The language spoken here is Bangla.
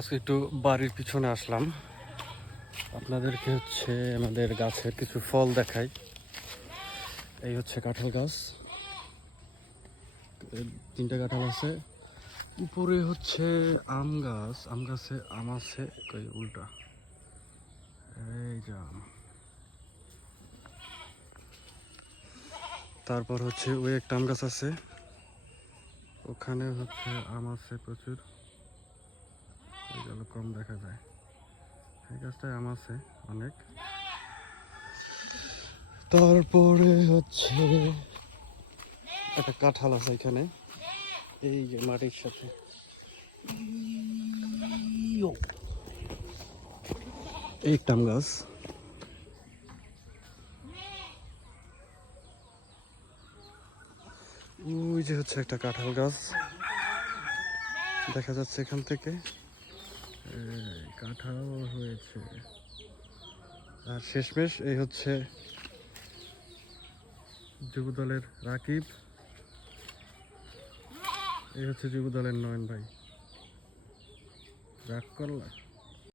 আজকে একটু বাড়ির পিছনে আসলাম, আপনাদেরকে হচ্ছে আমাদের গাছের কিছু ফল দেখাই। এই হচ্ছে কাঁঠাল গাছ, তিনটা কাঁঠাল আছে। উপরে হচ্ছে আম গাছ, আম গাছে আম আছে, উল্টা এই যে আম। তারপর হচ্ছে ওই একটা আম গাছ আছে, ওখানে হচ্ছে আম আছে প্রচুর, এইগুলো কম দেখা যায়। এই গাছটায় আম আছে অনেক। তারপরে হচ্ছে একটা কাঁঠাল আছে এখানে, এই যে মাটির সাথে। এই একটা আম গাছ, ওই যে হচ্ছে একটা কাঁঠাল গাছ দেখা যাচ্ছে এখান থেকে, কাঁঠাল হয়েছে। আর শেষমেশ এই হচ্ছে যুবদলের রাকিব, এই হচ্ছে যুবদলের নয়ন ভাই। রাগ করলা।